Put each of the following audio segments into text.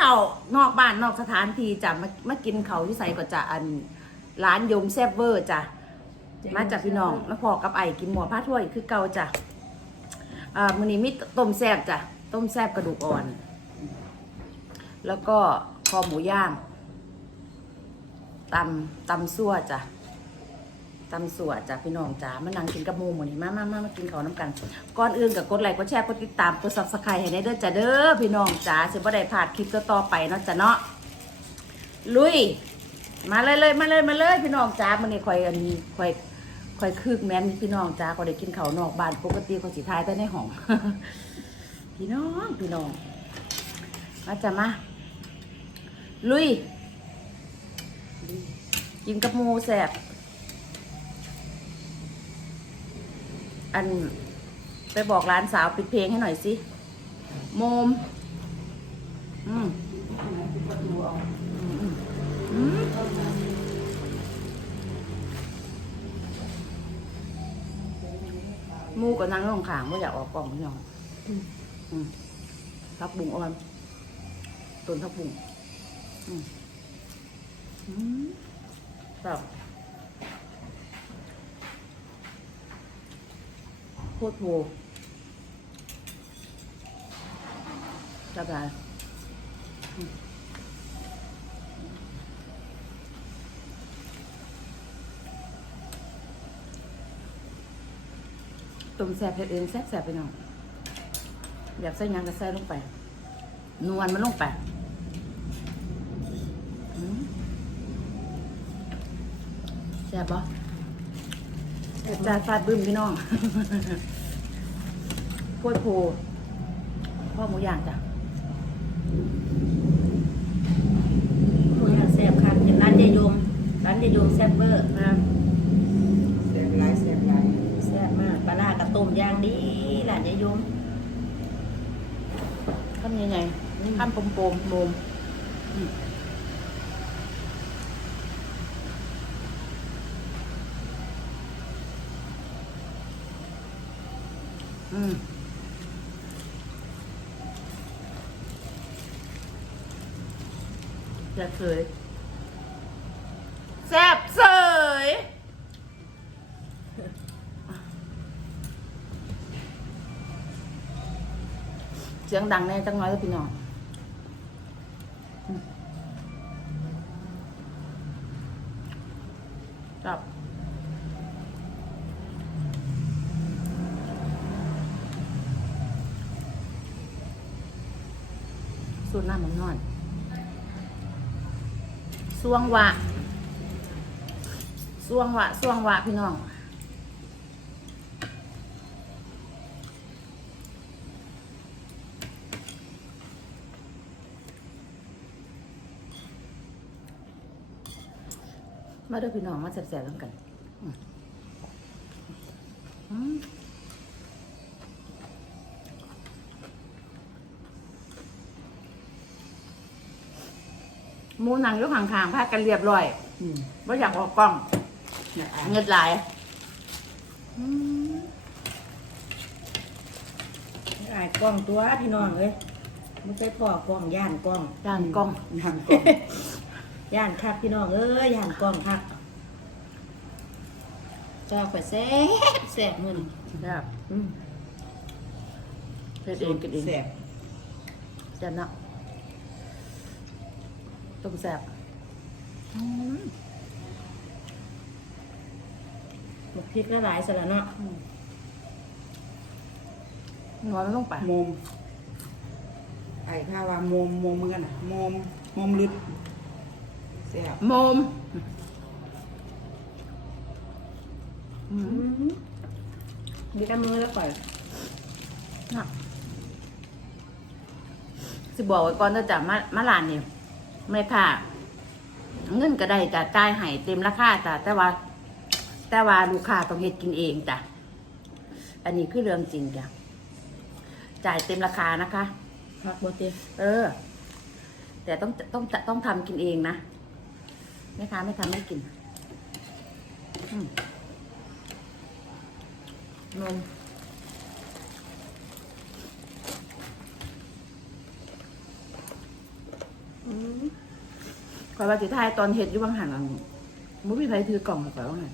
นี้มากินข้าวนอกบ้านนอกสถานที่จ้ะมามากินข้าวที่ใส่ก็จะอันร้านยมแซ่บเวอร์จ้ะมาจากพี่น้องมาพอกับไอ้กินหมูผ้าถ้วยคือเก่าจ้ะอ่ามื้อนี้มีต้มแซ่บจ้ะต้มแซ่บกระดูกอ่อน แล้วก็คอหมูย่างตำตำซั่วจ้ะ ตำซั่วจ้ะพี่น้องจ้ามานั่งกินกับหมูหมื้อนี้มามามามากินเขาน้ำกัน ก่อนอื่นกับกดไลค์กดแชร์กดติดตามกดซับสไครต์ให้ได้เด้อจ้ะเด้อพี่น้องจ้าสิบ่ได้พลาดคลิปต่อๆไปเนาะจ้ะเนาะลุย มาเลยเลยมาเลยมาเลยพี่น้องจ้ามันนี่คอยอันนี้คอยคอยคืกแม่นพี่น้องจ้าก็ได้กินเขานอกบ้านปกติคนสิทายแต่ในห้องพี่น้องพี่น้องมาจ้ะมาลุย กินกับหมูแสบ อันไปบอกร้านสาวปิดเพลงให้หน่อยสิโมม อืมอืมมูก็นั่งลงขางว่าอยากออกกล่องพี่น้องอืมทับบุงอ่อนต้นทับบุงอืมแบบ คตรโหจับได้อืมต้มแซ่บเฮ็ดเองแซ่บแซ่บไปน้องอยากใส่หยังก็ใส่ลงไป นวลมันลงไปอืมแซ่บปะจาดฟาดบึ้มพี่น้อง โคตรโพพ่อหมูย่างจ้ะหมูย่างแซ่บค่ะเป็นร้านยายยมร้านยายยมแซ่บเวอร์นะแซ่บหลายแซ่บหลายแซ่บมากปลาร้ากระต้มย่างดีร้านยายยมข้ามยังไงข้ามปมปมๆโมมอืมอืมแซ่บเสยแซ่บเสยเสียงดังแน่จังน้อยเลยพี่น้องจับสูตรน้ำมันนอน สวงวะสวงวะสวงวะพี่น้องมาด้อพี่น้องมาแซ่บๆแล้วกัน อืม หมูหนังอยกห่างๆพากันเรียบร้อยอืมว่าอยากออกกล้องเนี่ยอะเงิดหลายอืมอายกล้องตัวพี่น้องเลยไม่ใช่พ่อกล้องย่านกล้องด้านกล้องทำก่อนย่านคักพี่น้องเอ้ยย่านกล้องคักเจ้าไปแซ่บแซ่บมือนี่แบบอืมเพ็ดเองกินเองแซ่บแซ่บเนาะ ต้มแซ่บอืมหมกพริกละหลายสละเนาะนัวมันลงไปมมไอ้ข้าว่ามมมมเหมือนกันน่ะมมมมลึดแซ่บโมมอืมมีแต่มือแล้วก่อยน่ะสิบอกไว้ก่อนเด้อจ้ะมามาร้านนี่ แม่ค่ะเงินก็ได้จ้ะจ่ายให้เต็มราคาจ้ะแต่ว่า แต่ว่าลูกค้าต้องเฮ็ดกินเองจ้ะอันนี้คือเรื่องจริงจ้ะจ่ายเต็มราคานะคะพักโบเตเออ แต่ต้องต้องต้องทำกินเองนะแม่ค้าไม่ทำไม่กินอืมนม คอยว่าสิทายตอนเห็ดอยู่บางหันอะมุ้มีใครถือกล่องมาก่อนว่าไง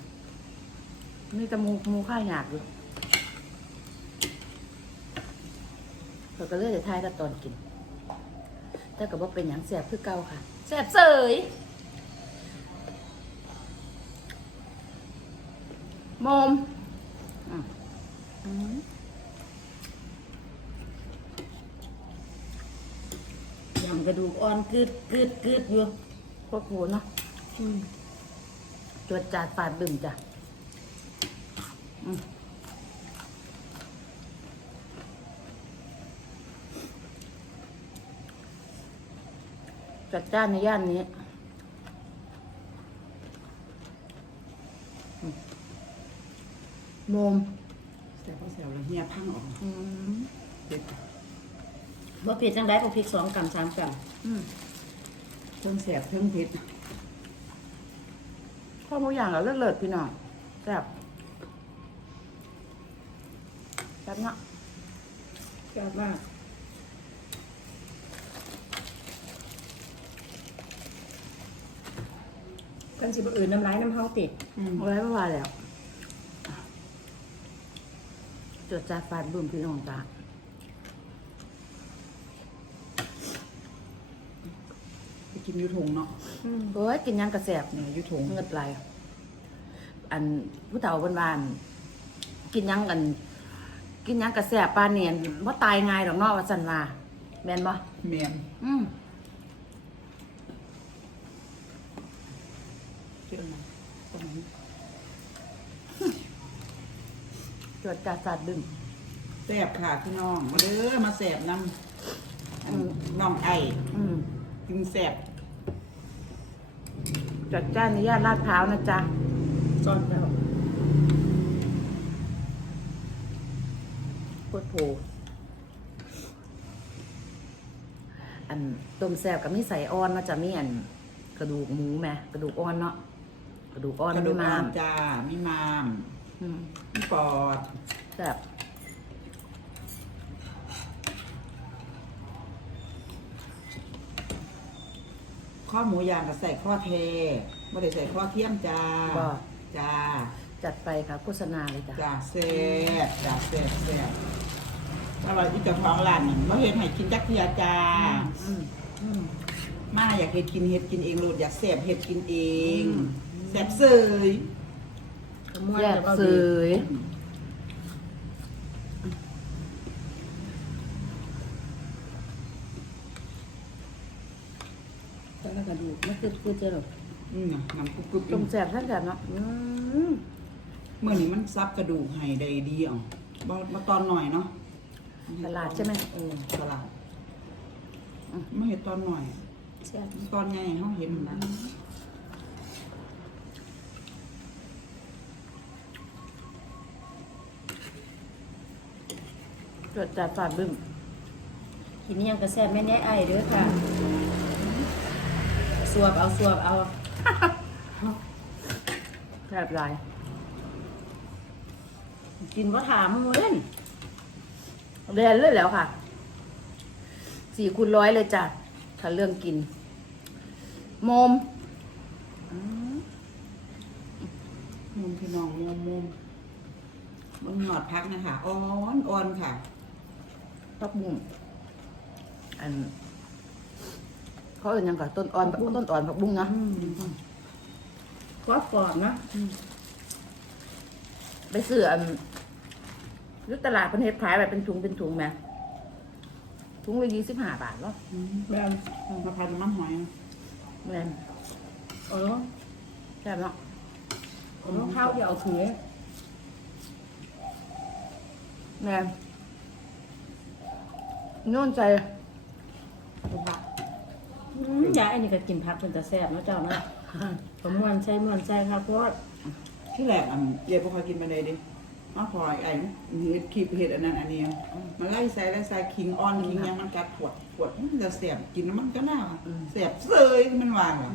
มีแต่หมูมูข้าวหยาบอยู่เราก็เลยจะทายแต่ตอนกิน แต่ก็บอกเป็นอย่างแสบคือเก่าค่ะแสบเสยมมอืมอืมยำกระดูกอ่อนกึดกึดกึดอยู่ โคตรโหเนาะอืมจวดจาดปาดบึ้มจ้ะอืมจัดจ้านในย่านนี้อืมโมมแซ่บก็แซ่บแล้วเฮียพังออกอืมเผ็ดบ่เผ็ดจังได๋บ่พริกสองกรัมสามกรัมอืม เพิ่งแซ่บเพิ่งเผ็ดข้าวหมูย่างเราเลิศเลิศพี่น้องแซ่บแซ่บเนาะแซ่บมากกันสิบ่อื่นน้ำลายน้ำเฮาติดอืมเอาไว้ประมาณแล้ว จดจาดฟาดบุ่มพี่น้องจ้า ไปกิ นอยูทงเนาะอืมโอ้ยกินหยังกระแสบเนี่ยอยูทงเงิดไหลอันผู้เฒ่าบนบ้านกินหยังกัน กินหยังกระแสบปลาเนียนว่าตายง่ายดอกเนาะว่าสันว่าแม่นบ่เมียนอืมเจ้าหน่อยสมัยจดจาดฟาดบุ่มแซ่บค่ะพี่น้องมาเด้อมาแซ่บน้ำอันน้องไออืม กินแซ่บ จดจ้านในย่านลาดพร้าวนะจ๊ะซ่อนแล้วโคตรโผอันต้มแซ่บกับมีใส่อ่อนเนาะจะมีอันกระดูกหมูแม่กระดูกอ่อนเนาะกระดูกอ่อนกระดูไม่กอ่มาอนจ้ามีมามอืมมีปอด แซ่บ ข้อหมูย่างกับใส่ข้อเทไม่ได้ใส่ข้อเทียมจ้าบ่ จ้าจัดไปค่ะโฆษณาเลยจ้ะจ้าแซ่บจ้าแซ่บแซ่บอร่อยที่เจ้าของร้านนี่มาเฮ็ดให้กินจักเทียจ้า อืม อืม มาอยากเฮ็ดกินเฮ็ดกินเองโลดอยากแซ่บเฮ็ดกินเองอืม แซ่บเสย ขมวนแซ่บแต่ว่าเสดียแล้วกระดูกไม่ คือคือเจอหรอกอืมน่ะน้ำกรุบกรุบต้มแซ่บท่านแซ่บเนาะอืมเมื่อนี้มันซับกระดูกให้ได้ดีอะบ่บ่ตอนหน่อยเนาะตลาดใช่ไหมเออตลาดอืมไม่เห็นตอนหน่อยแซ่บตอนใหญ่เขาเห็นนะจดจัดฝาดบึ้มกินนี่ยังก็แซ่บแม่นยายไอ้เด้อค่ะส วบเอาสวบเอาแซ่บหลายกินบ่ถามหมูเล่นเรียนเลยแล้วค่ะสี่คูณร้อยเลยจ้ะถ้าเรื่องกินโมมมุมพี่น้องมุมมุมมันหนอดพักนะคะอ่อนอ่อนค่ะผักบุ้งอัน เขาเอ่นหยังกับต้นอ่อนต้นอ่อนผักบุ้งนะกรอบกรอบๆเนาะไปซื้ออันอยุตลาดเพันเฮ็ดขายแบบเป็นถุงเป็นถุงแหม่ถุงละยี่สิบห้าบาทเนาะแบบมาพันน้ำหอยแม่นเออแซ่บเนาะเอาน้องข้าวเดี๋ยวเอาถือแม่โน่นใจดูผักอืม ยายอันนี้ก็กินผักเป็นตะแซ่บเนาะเจ้าเนาะผมมวนใส่มวนใส่ครับเพราะว่าที่แรกอันเย่บ่ค่อยกินมาได้ดิมาพอไอ้ไอ้เฮ็ดคลิปเฮ็ดอันนั้นอันนี้มันไล่ใส่ไล่ใส่ขิงอ่อนขิงหยังมันกัดปวดปวดมันจะแสบกินแล้วมันก็น่าแสบเสยมันหวานอะ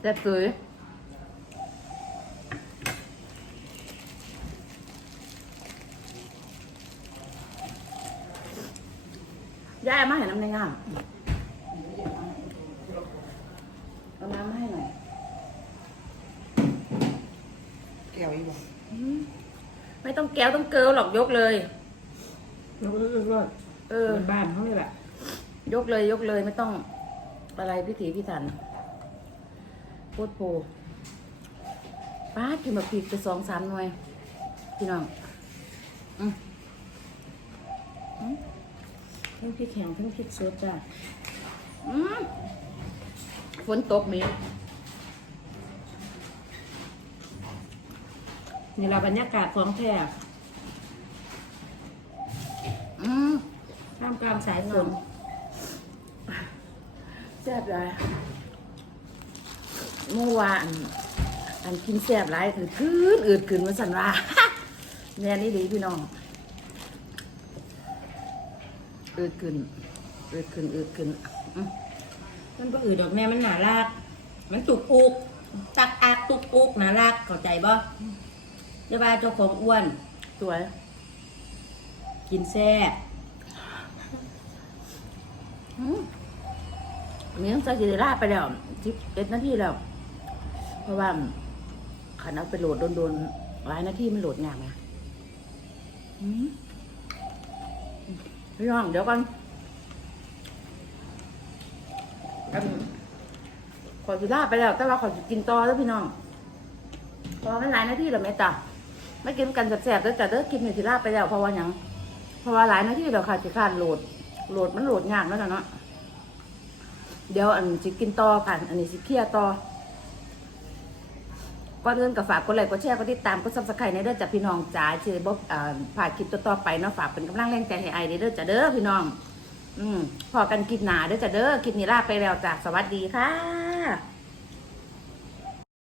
แซ่บเกย ยายเอามาให้น้ำในงามเอาน้ำมาให้หน่อยแก้วอีบ่ไม่ต้องแก้วต้องเกลียวหรอกยกเลยแล้วก็เลิศเอๆอบ้านเขาเลยแหละยกเลยยกเลยไม่ต้องอะไรพิถีพิถันโคตรโพป้าดกินแบบพริกไปสองสามหน่วยพี่น้องอืม ทั้งพริกแข็งทั้งพริกสดจ้ะอืมฝนตกมีนี่เราบรรยากาศของแท้อืมท่ามกลางสายฝนแซ่บหลายเมื่อวานอันกินแซ่บหลายคือคืนอืดขึ้นมาสันว่าแน่นี่ดีพี่น้อง อืดขึ้นอืดขึ้นอืดขึ้นอืมมันก็อืดดอกแม่มันหนารักมันตุกอุก ตักอักตุกอุกหนารักเข้าใจบ่เดี๋ยวว่าเจ้าของอ้วน สวย กินแซ่บอืมอันนี้ต้องใส่จีเดล่าไปแล้วสิบเอ็ดนาทีแล้ว เพราะว่าขันเอาไปโหลดโดนๆหลายนาทีมันโหลดยากไงอืม พี่น้องเดี๋ยวก่อนอันขอจีล่าไปแล้ว แต่ว่าขอจะกินต่อแล้วพี่น้องพอมันหลายนาทีแล้วแม่จ้ะไม่กินกันแสบๆแล้วจ้ะเด้อกินอยู่จีล่าไปแล้วเพราะว่าหยังเพราะว่าหลายนาทีแล้วค่ะสิขาดโหลดโหลดมันโหลดยากแล้วจ้ะเนาะเดี๋ยวอันสิกินต่อกัน อันนี้สิเคลียต่อ ก่อนอื่นก็ฝากกดไลค์กดแชร์กดติดตามกดซับสไครต์ในเด้อจ้ะพี่น้องจ๋าเชื่อบอกอ่าผ่านคลิปต่อๆไปเนาะฝากเป็นกำลังแรงใจให้ไอเด้อจ้ะเด้อพี่น้อง อืมพอกันคลิปหนาเด้อจ้ะเด้อคลิปนี้ลาไปแล้วจ้ะสวัสดีค่ะ